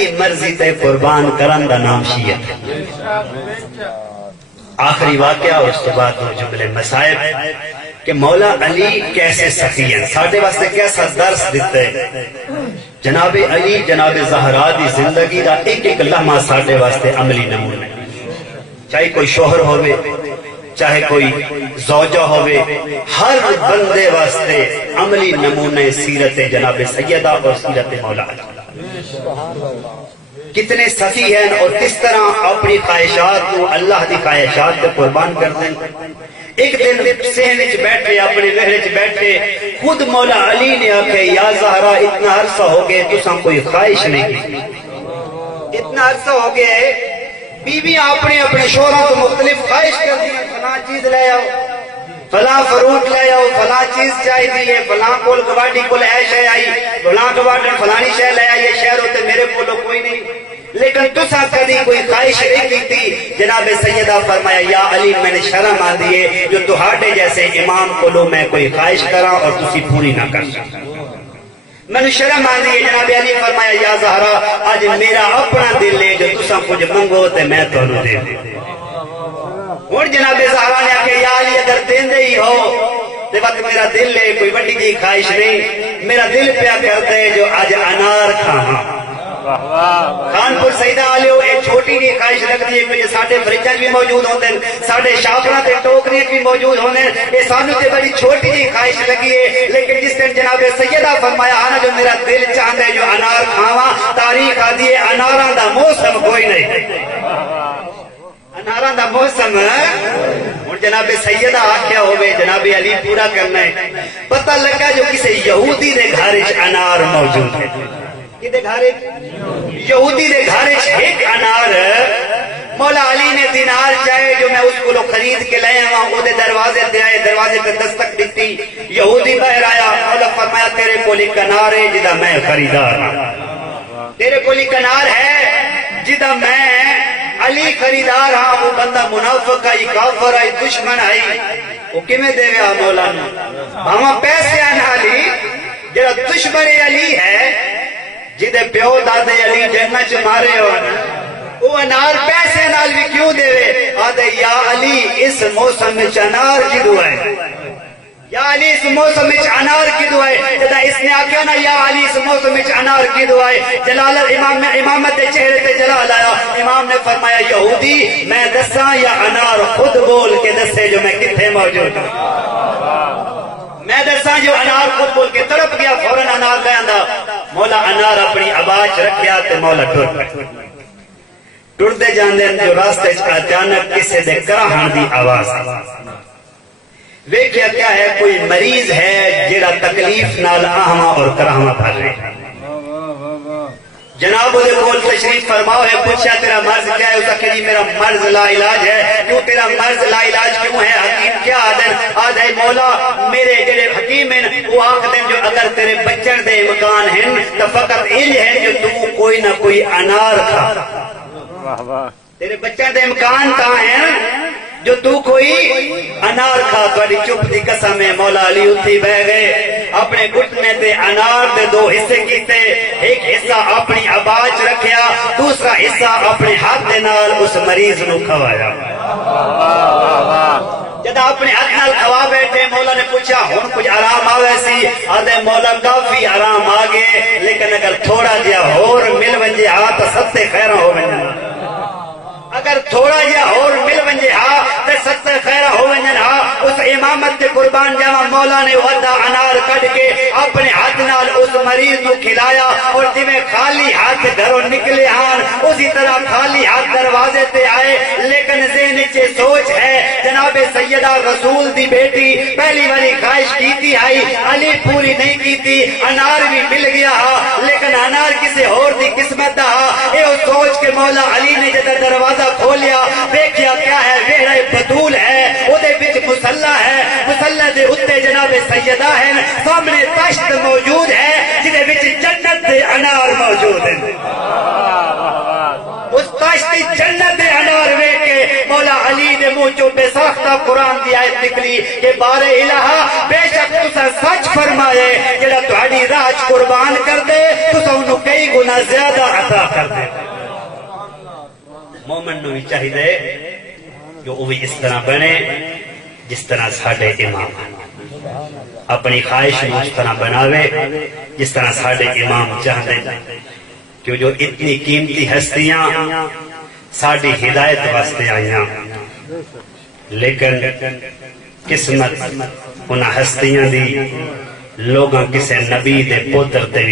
دی مرضی تے قربان کرن دا نام شیعت. آخری واقعہ اس کے بعد وہ جملے مسائب کہ مولا علی کیسے سخی ہیں, ساڈے واسطے کیسا درس دیتے ہیں. جناب علی جناب زہرا دی زندگی دا ایک ایک لمحہ ساڈے واسطے عملی نمونہ ہے. چاہے کوئی شوہر ہوئے, چاہے کوئی زوجہ ہوئے, ہر بندے واسطے عملی نمونے سیرت جناب سیدہ اور سیرت مولا علی. کتنے سخی ہیں اور کس طرح اپنی خواہشات کو اللہ دی خواہشات پہ قربان کر دیں. ایک دن صحن وچ بیٹھے, اپنے وہرے وچ بیٹھے, خود مولا علی نے آکھے یا زہرا اتنا عرصہ ہو گئے تساں کوئی خواہش نہیں کی, اتنا عرصہ ہو گیا ہے بیویاں اپنے اپنے شوہروں کو مختلف خواہش کر دی ہیں, فلاں چیز لے آؤ, فلاں فروٹ لے آؤ, فلاں چیز چاہیے, فلاں کول گواڈی کول ہے شے آئی, فلاں گواڈن فلانی شے لے آئی, شہر ہوتے میرے کولو کوئی نہیں. لیکن تساں کبھی کوئی خواہش نہیں کی تھی. جناب سیدہ فرمایا یا علی میں نے شرم آ دیے جو تہاڈے جیسے امام کولو میں کوئی خواہش کراں اور تسی پوری نہ کر سکیں, میں نے شرم آ دی. جناب علی فرمایا یا زہرا اج میرا اپنا دل ہے جو تساں کچھ منگو تے میں تانوں دے دوں. ہن جناب زہرا نے آکھیا یا علی اگر دیندے ہی ہو تے وقت میرا دل ہے کوئی وڈی جی خواہش نہیں, میرا دل پیا کرتا ہے جو اج انار کھاواں. خانپور سیدہ آلیو ایک چھوٹی جی خواہش لگتی ہے کہ ساڈے فریجاں بھی موجود ہوندے ہیں, ساڈے شاپراں تے ٹوکریاں بھی موجود ہوندے ہیں, یہ سانو تے بڑی چھوٹی جی خواہش لگی ہے. لیکن جس دن جناب سیدہ فرمایا آنا جو میرا دل چاہتا ہے جو انار کھاواں, تاریخ آدھی ہے اناراں دا موسم کوئی نہیں, اناراں دا موسم. ہن جناب سیدہ آکھیا ہوئے جناب علی پورا کرنا ہے, پتہ لگا جو کسی یہودی دے گھر وچ انار موجود ہے. کدے گھر یہودی دے گھر ایک انار, مولا علی نے دینار چاہے جو میں اس کو خرید کے لے آواں, وہ دروازے تے آئے, دروازے تے دستک دیتی, یہودی باہر آیا. مولا فرمایا تیرے کول ایک انار ہے جدا میں خریدار ہاں, تیرے کول ایک انار ہے جدا میں علی خریدار ہاں. وہ بندہ منافق آئی, کافر آئی, دشمن آئی, وہ کیویں دے گا مولا نو ہاں پیسے آنا علی جڑا دشمن علی ہے جدے پیو دادے علی جنت چ مارے ہو, وہ انار پیسے نال بھی کیوں دے وے. آدھے یا علی اس موسم وچ انار کدوں ہے, یا علی اس موسم وچ انار کدوں ہے. جدا اس نے آکھیا نا یا علی اس موسم وچ انار کدوں ہے, جلال امامت دے چہرے تے جلال آیا. امام نے فرمایا یہودی میں دساں یا انار خود بول کے دسے جو میں کتھے موجود ہوں. میں دساں جو انار خود بول کے تڑپ گیا, فوراً انار لے آندا. مولا انار اپنی آواز رکھیا تے مولا ٹردے جاندے جو راستے اچانک کسے دے کراہن دی آواز ویکھیا کیا ہے, کوئی مریض ہے جڑا تکلیف نال آہواں اور کراہواں بھر رہے. جناب دے کول تشریف فرماؤ ہے, پوچھا تیرا مرض کیا ہے؟ اس نے کہا جی میرا مرض لا علاج ہے. کیوں تیرا مرض لا علاج کیوں ہے؟ حکیم کیا آدھے مولا میرے جڑے حکیم ہیں وہ آکھدے جو اگر تیرے بچن دے امکان ہیں تو فقط یہ ہے جو تو کوئی نہ کوئی انار کھا. تیرے بچن دے امکان کہاں ہیں جو تو کوئی انار کھا. تھوڑی چپ دی قسم ہے. مولا علی اتھی بہ گئے, اپنے گھٹنے تے انار دے دو حصے کیتے, ایک حصہ اپنی آباز رکھیا, دوسرا حصہ اپنے ہاتھ دے نال اس مریض نو کھوایا. جدا اپنے ہاتھ نال کھوا بیٹھے, مولا نے پوچھا ہن کچھ آرام آوے سی؟ آدھے مولا کافی آرام آ گئے, لیکن اگر تھوڑا جہا ہور مل ونجے ہاں تو ستے خیر ہو ونجے, اگر تھوڑا جہا اور مل ونجے ہاں تے ستے خیر ہو ونجن ہاں. اس امامت تے قربان جاواں مولا نے ودا انار کڈ کے اپنے ہاتھ نال اس مریض نو کھلایا, اور جویں خالی ہاتھ گھروں نکلے ہان اسی طرح خالی ہاتھ دروازے تے آئے. لیکن ذہن وچ سوچ ہے جناب سیدہ رسول دی بیٹی پہلی باری خواہش کیتی آئی, علی پوری نہیں کیتی, انار بھی مل گیا ہاں لیکن انار کسی اور دی قسمت دا ہاں. اے سوچ کے مولا علی نے جدا دروازہ کھولیا, دیکھیا کیا ہے, ویڑا بطول ہے, وہ دے وچ مصلی ہے, مصلی دے اتے جناب سیدہ ہیں, سامنے تشت موجود ہے جدے وچ جنت دے انار موجود ہیں. اس تشت جنت دے انار ویکھ کے مولا علی دے منہ سوچو بے ساختہ قرآن دی آیت نکلی کہ بار الہ بے شک تسا سچ فرمائے جڑا تہاڈی راہ قربان کر دے تسا انہوں کئی گنا زیادہ عطا کر دے. مومن نو بھی چاہیے کہ وہ بھی اس طرح بنے جس طرح ساڈے امام اپنی خواہش نو اس طرح بناوے جس طرح ساڈے امام چاہتے ہیں. کہ جو اتنی قیمتی ہستیاں ساڈی ہدایت واسطے آئیاں لیکن قسمت انہاں ہستیاں دی لوگاں کسے نبی دے پوتر تے